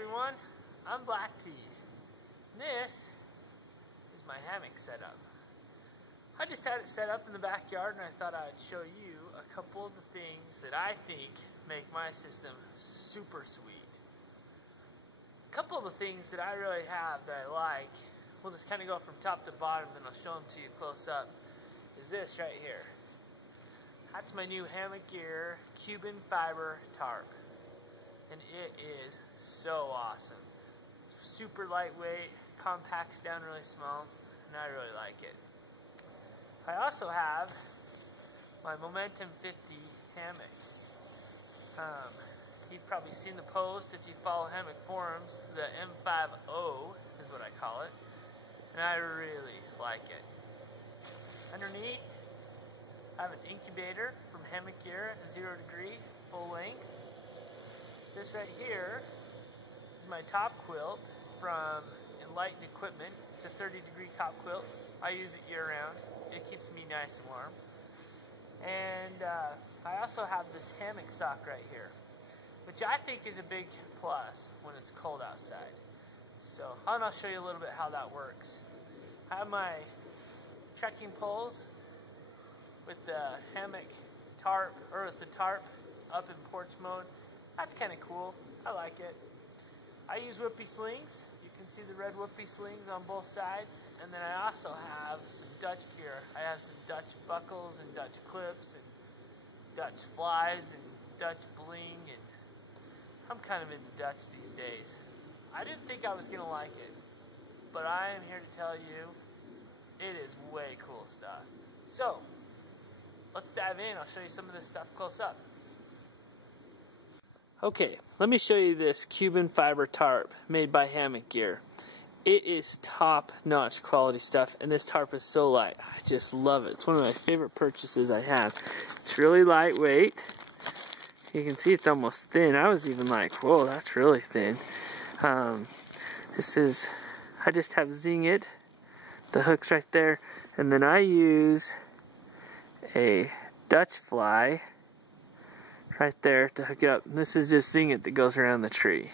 everyone, I'm Black Tea. This is my hammock setup. I just had it set up in the backyard and I thought I'd show you a couple of the things that I think make my system super sweet. A couple of the things that I really have that I like, we'll just kind of go from top to bottom, then I'll show them to you close up, is this right here. That's my new Hammock Gear Cuban fiber tarp. And it is so awesome. It's super lightweight, compacts down really small, and I really like it. I also have my Momentum 50 hammock. You've probably seen the post if you follow hammock forums. The M50 is what I call it, and I really like it. Underneath, I have an Incubator from Hammock Gear, 0 degree, full length. This right here is my top quilt from Enlightened Equipment. It's a 30-degree top quilt. I use it year-round. It keeps me nice and warm. And I also have this Hammock Sock right here, which I think is a big plus when it's cold outside. So, and I'll show you a little bit how that works. I have my trekking poles with the hammock tarp, or with the tarp up in porch mode. That's kind of cool. I like it. I use whoopee slings. You can see the red whoopee slings on both sides. And then I also have some Dutch gear. I have some Dutch buckles and Dutch clips and Dutch flies and Dutch bling. And I'm kind of into Dutch these days. I didn't think I was going to like it, but I am here to tell you it is way cool stuff. So, let's dive in. I'll show you some of this stuff close up. Okay, let me show you this Cuban fiber tarp made by Hammock Gear. It is top-notch quality stuff, and this tarp is so light. I just love it. It's one of my favorite purchases I have. It's really lightweight. You can see it's almost thin. I was even like, whoa, that's really thin. This is, I just have Zing It, the hook's right there, and then I use a Dutch fly right there to hook it up. And this is just Zing It that goes around the tree.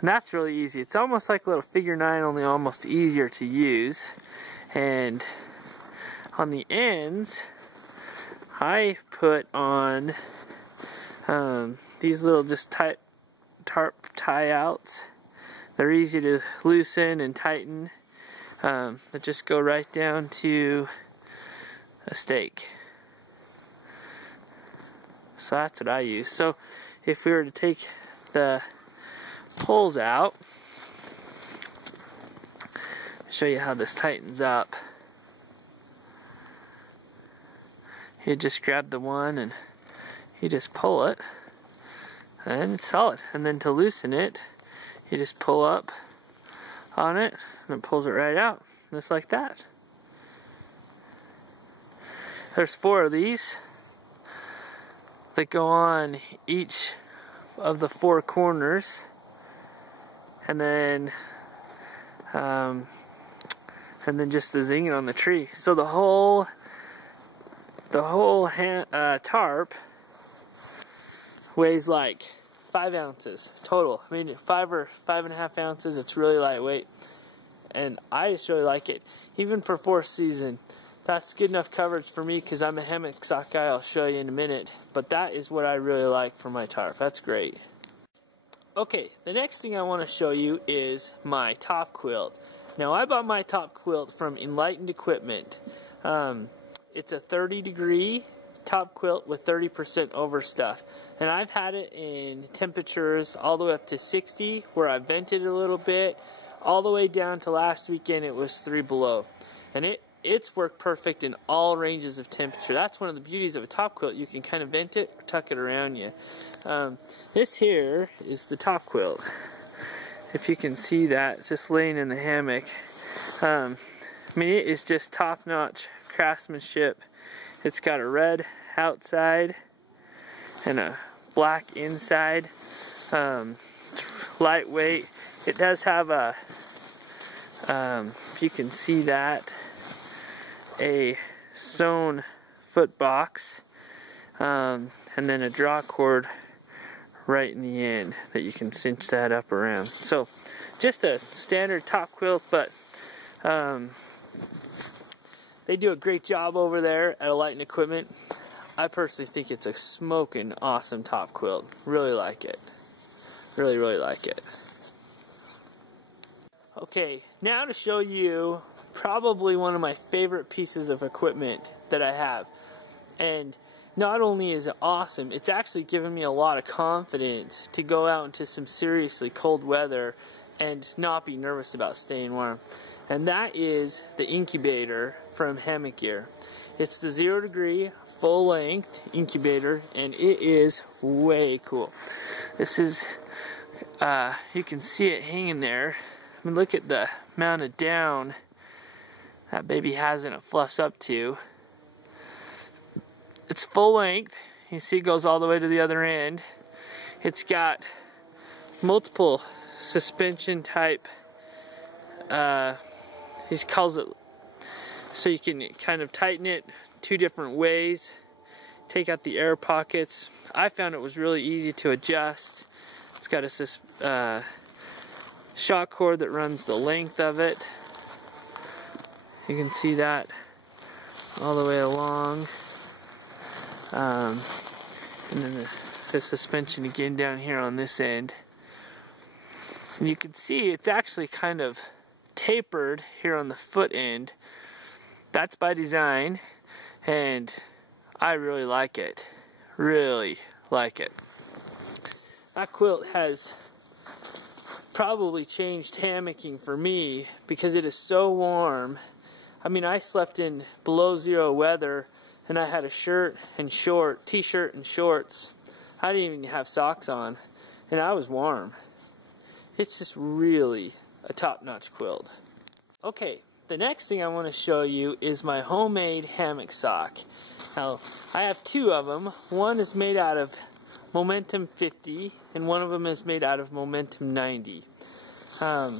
And that's really easy. It's almost like a little figure 9, only almost easier to use. And on the ends, I put on these little just tarp tie outs. They're easy to loosen and tighten. That just go right down to a stake. So that's what I use. So if we were to take the poles out, show you how this tightens up. You just grab the one and you just pull it and it's solid. And then to loosen it, you just pull up on it and it pulls it right out, just like that. There's 4 of these that go on each of the 4 corners, and then just the Zing It on the tree. So the whole tarp weighs like 5 ounces total. I mean, 5 or 5.5 ounces. It's really lightweight, and I just really like it. Even for 4th season, that's good enough coverage for me because I'm a Hammock Sock guy. I'll show you in a minute. But that is what I really like for my tarp. That's great. Okay, the next thing I want to show you is my top quilt. Now, I bought my top quilt from Enlightened Equipment. It's a 30-degree top quilt with 30% overstuff. And I've had it in temperatures all the way up to 60, where I vented it a little bit, all the way down to last weekend it was 3 below. And it's worked perfect in all ranges of temperature. That's one of the beauties of a top quilt. You can kind of vent it or tuck it around you. This here is the top quilt. If you can see that, it's just laying in the hammock. I mean, it is just top-notch craftsmanship. It's got a red outside and a black inside. Lightweight. It does have a, you can see that, a sewn foot box, and then a draw cord right in the end that you can cinch that up around. So just a standard top quilt, but they do a great job over there at Light and Equipment. I personally think it's a smoking awesome top quilt. Really like it. Really, really like it. Okay, now to show you probably one of my favorite pieces of equipment that I have. And not only is it awesome, it's actually given me a lot of confidence to go out into some seriously cold weather and not be nervous about staying warm. And that is the Incubator from Hammock Gear. It's the 0 degree full length Incubator, and it is way cool. This is, you can see it hanging there. I mean, look at the amount of down that baby has and it fluffs up to. It's full length. You see it goes all the way to the other end. It's got multiple suspension type, he calls it, so you can kind of tighten it 2 different ways, take out the air pockets. I found it was really easy to adjust. It's got a shock cord that runs the length of it. You can see that all the way along. And then the suspension again down here on this end. And you can see it's actually kind of tapered here on the foot end. That's by design, and I really like it. Really like it. That quilt has probably changed hammocking for me because it is so warm. I mean, I slept in below 0 weather and I had a shirt and t-shirt and shorts. I didn't even have socks on and I was warm. It's just really a top-notch quilt. Okay, the next thing I want to show you is my homemade hammock sock. Now, I have 2 of them. One is made out of Momentum 50 and one of them is made out of Momentum 90. I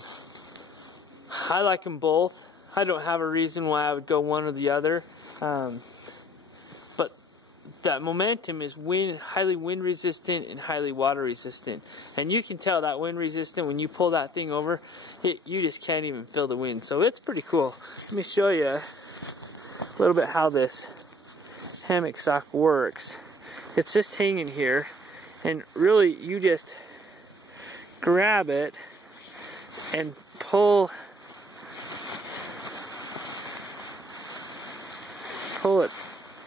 like them both. I don't have a reason why I would go one or the other. But that Momentum is highly wind resistant and highly water resistant. And you can tell that wind resistant when you pull that thing over, you just can't even feel the wind. So it's pretty cool. Let me show you a little bit how this hammock sock works. It's just hanging here, and really you just grab it and pull it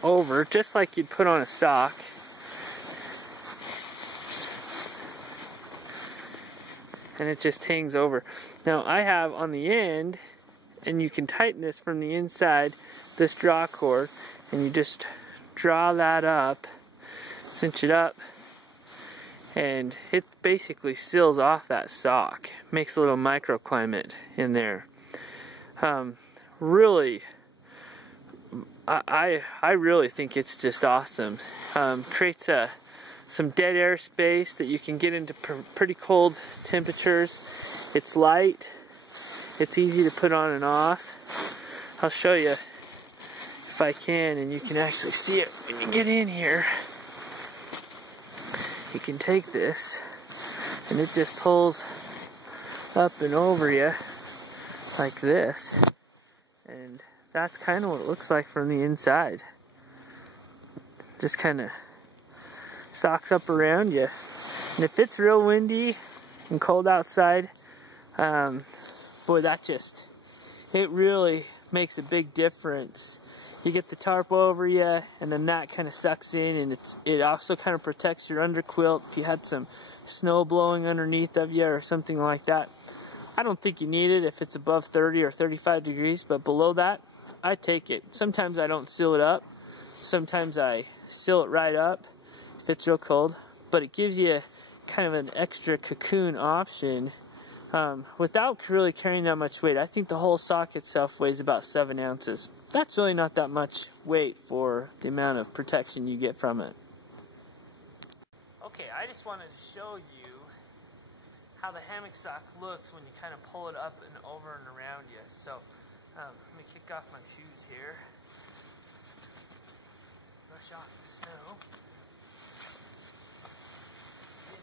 over just like you'd put on a sock. And it just hangs over. Now I have on the end, and you can tighten this from the inside, this draw cord, and you just draw that up, cinch it up, and it basically seals off that sock. Makes a little microclimate in there. Really, I really think it's just awesome. Creates some dead air space that you can get into pretty cold temperatures. It's light. It's easy to put on and off. I'll show you if I can, and you can actually see it when you get in here. You can take this and it just pulls up and over you like this, and that's kind of what it looks like from the inside. Just kind of socks up around you, and if it's real windy and cold outside, boy, it really makes a big difference. You get the tarp over you, and then that kind of sucks in, and it also kind of protects your underquilt if you had some snow blowing underneath of you or something like that. I don't think you need it if it's above 30 or 35 degrees, but below that, I take it. Sometimes I don't seal it up. Sometimes I seal it right up if it's real cold, but it gives you kind of an extra cocoon option without really carrying that much weight. I think the whole sock itself weighs about 7 ounces. That's really not that much weight for the amount of protection you get from it. Okay, I just wanted to show you how the hammock sock looks when you kind of pull it up and over and around you. So let me kick off my shoes here. Brush off the snow. Get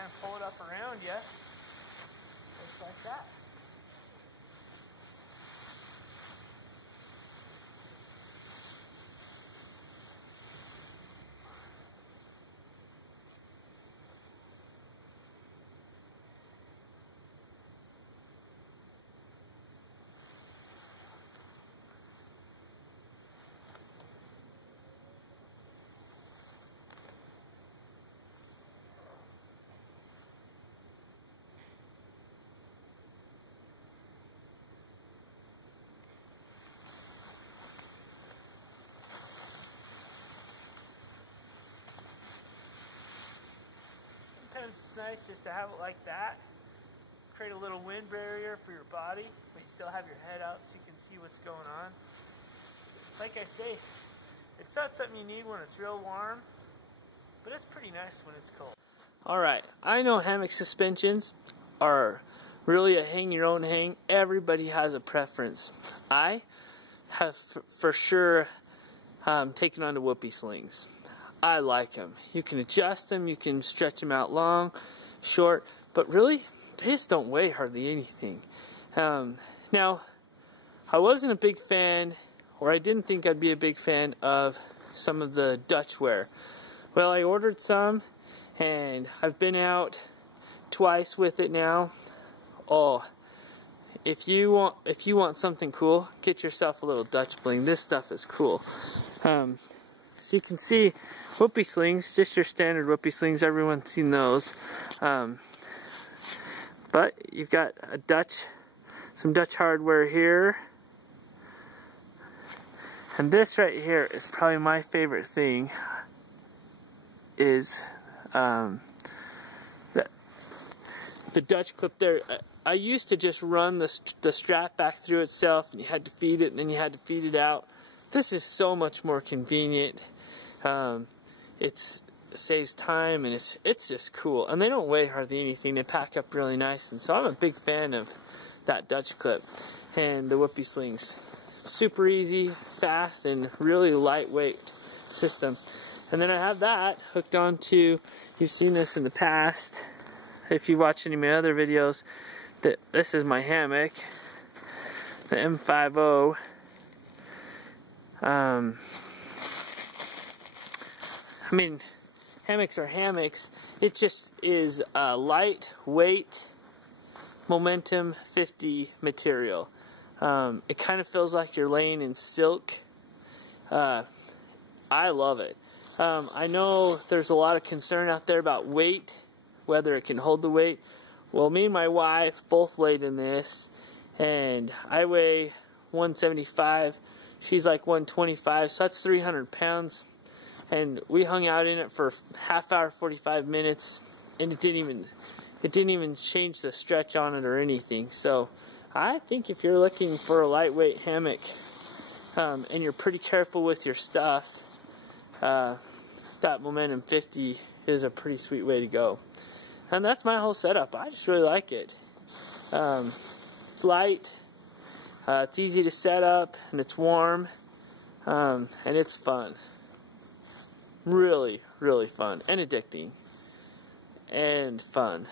kind of pull it up around you, just like that. Sometimes it's nice just to have it like that. Create a little wind barrier for your body, but you still have your head out so you can see what's going on. Like I say, it's not something you need when it's real warm, but it's pretty nice when it's cold. Alright, I know hammock suspensions are really a hang your own hang. Everybody has a preference. I have for sure taken on to whoopee slings. I like them. You can adjust them, you can stretch them out long, short, but really, they just don't weigh hardly anything. Now, I wasn't a big fan, or I didn't think I'd be a big fan of some of the Dutch wear. Well, I ordered some, and I've been out twice with it now. Oh, if you want something cool, get yourself a little Dutch bling. This stuff is cool. So you can see whoopee slings, just your standard whoopee slings. Everyone's seen those. But you've got some Dutch hardware here. And this right here is probably my favorite thing. Is the Dutch clip there. I used to just run the strap back through itself, and you had to feed it, and then you had to feed it out. This is so much more convenient. It saves time, and it's just cool. And they don't weigh hardly anything. They pack up really nice, and so I'm a big fan of that Dutch clip and the whoopee slings. Super easy, fast, and really lightweight system. And then I have that hooked onto, you've seen this in the past, if you watch any of my other videos, that this is my hammock, the M50. I mean, hammocks are hammocks. It just is a lightweight Momentum 50 material. It kind of feels like you're laying in silk. I love it. I know there's a lot of concern out there about weight, whether it can hold the weight. Well, me and my wife both laid in this, and I weigh 175. She's like 125, so that's 300 pounds. And we hung out in it for half hour, 45 minutes, and it didn't even change the stretch on it or anything. So I think if you're looking for a lightweight hammock, and you're pretty careful with your stuff, that Momentum 50 is a pretty sweet way to go. And that's my whole setup. I just really like it. It's light, it's easy to set up, and it's warm, and it's fun. Really, really fun, and addicting, and fun.